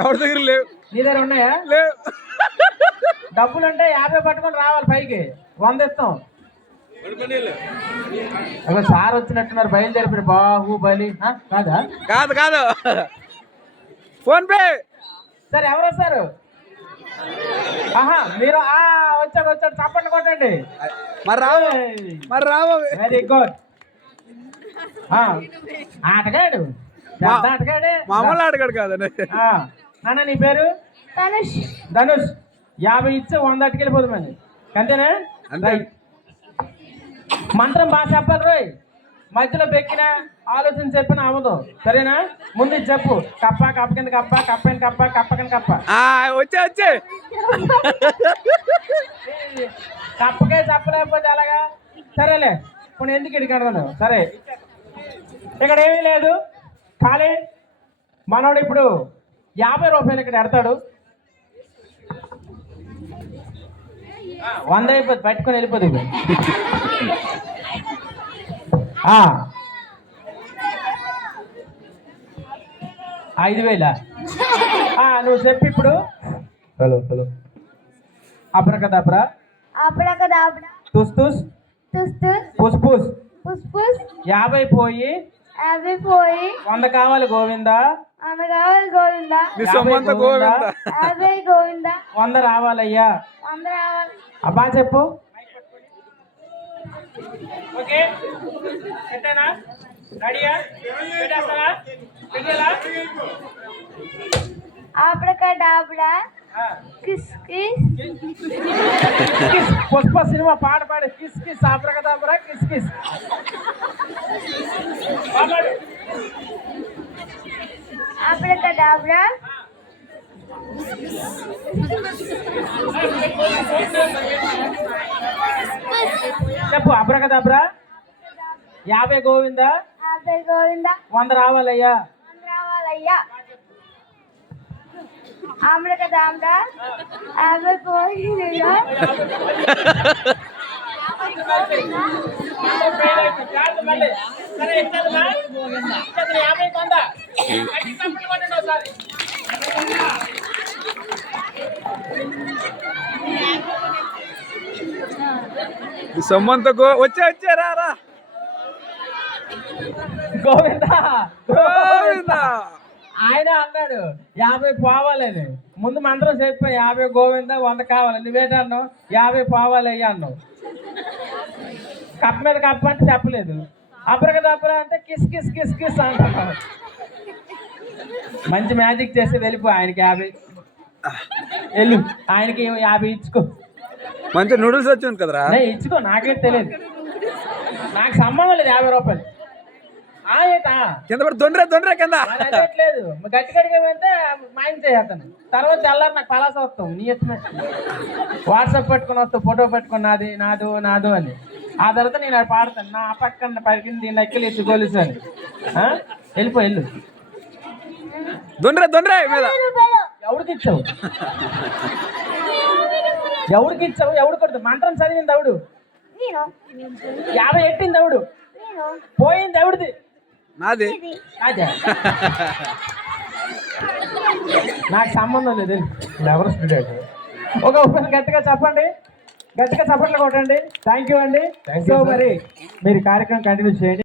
ఎవరి దగ్గర లేవు. నీ దగ్గర ఉన్నాయా? లేవు. డబ్బులుంటే 50 పట్టుకొని రావాలి పైకి, 100 ఇస్తాం. సార్ వచ్చినట్టున్నారు, బయలుదేరిపోయి బాహుబలి. కాదా? కాదు కాదు, ఫోన్ పే. సరే ఎవరు వస్తారు? మీరు వచ్చాడు చప్పట్లు కొట్టండి. మరి రావు. Very good. ఆటగాడు, ఆటగాడే, మామూలు ఆటగాడు కాదండి. నాన్న నీ పేరు? ధనుష్. ధనుష్. 50 ఇచ్చి 100 అట్టుకెళ్ళిపోదు మంది, అంతేనా? మంత్రం బాగా చెప్పాలి రోయ్, మధ్యలో బెక్కిన ఆలోచన చెప్పిన అవ్వదు, సరేనా? ముందు చెప్పు. కప్ప, కప్ప కింద కప్ప, కప్పని కప్ప, కప్ప కింద కప్ప. వచ్చే కప్పకే చెప్పలేకపోతే ఎలాగా? సరేలే, ఇప్పుడు ఎందుకు ఇక్కడికి అడగను. సరే, ఇక్కడ ఏమీ లేదు ఖాళీ. మనోడు ఇప్పుడు 50 రూపాయలు ఇక్కడ ఎడతాడు. 100 అయిపోద్ది, పట్టుకొని వెళ్ళిపోదు. 5,000. నువ్వు చెప్పు ఇప్పుడు. Hello hello. అబ్రకదబ్రా, అబ్రకదబ్రా, తుస్ తుస్, తుస్ తుస్, పుస్ పుస్, పుస్ పుస్. 50 పోయి 100 కావాలి గోవిందా. 100 కావాలి గోవిందా. 50 గోవిందా. 50 గోవిందా. 100 రావాలయ్యా. 100 రావాలి. అబ్బా చెప్పు. ఓకే, పెట్టేనా? రెడీయా? పెట్టేస్తారా? పెట్టేలా? Abracadabra, kiss kiss. పుష్ప సినిమా పాట పాడు. Kiss kiss abracadabra kiss kiss. Abracadabra, చెప్పు. అబ్రకదబ్రా, 50 గోవిందా. 50 గోవిందా. 100 రావాలయ్యా. 100 రావాలయ్యా. అబ్రకదబ్రా, 50 గోవిందా. సొమ్మంతా వచ్చే రా. గోవిందా గోవిందా. ఆయన అన్నాడు 50 పోవాలని. ముందు మంత్రం చెప్పా, 50 గోవిందా, 100 కావాలి. నువ్వేటన్నావు? 50 పోవాలి అయ్యా అన్నావు. కప్ప మీద కప్ప అంటే చెప్పలేదు. అబ్రకదబ్రా అంటే కిస్ కిస్ కిస్ కిస్ అంటున్నావు. మంచి మ్యాజిక్ చేసి వెళ్ళిపో. ఆయనకి 50 వెళ్ళు, ఆయనకి 50 ఇచ్చుకో. మంచి నూడిల్స్ వచ్చింది కదరా. ఇచ్చుకో, నాకేం తెలియదు, నాకు సంబంధం లేదు. 50 రూపాయలు కింద దొండ్రే కింద లేదు. గట్టి గట్టిగా వెళ్తే మాయం చేస్తాను. తర్వాత తెల్లారి నాకు పలాస వస్తాం. నీ ఇష్టమే. వాట్సాప్ పెట్టుకుని వస్తావు, ఫోటో పెట్టుకుని నాది నాదు నాదు అని. ఆ తర్వాత నేను అది పాడతాను. నా పక్కన పరికింది నక్కలు ఎత్తి గోలిసాను. వెళ్ళిపో, వెళ్ళు. దొండ్రే మీద. ఎవరికి ఇచ్చావు? ఎవరికి ఇచ్చావు? ఎవడు కొడుతుంది? మంత్రం చదివింది ఎవడు? 50 ఎట్టింది ఎవడు? పోయింది ఎవడిది? నాది. అదే, నాకు సంబంధం లేదు. ఎవరు స్టూడెంట్? ఒక గట్టిగా చెప్పండి, గట్టిగా చప్పట్లు కొట్టండి. థ్యాంక్ యూ అండి. సో మరి మీరు కార్యక్రమం కంటిన్యూ చేయండి.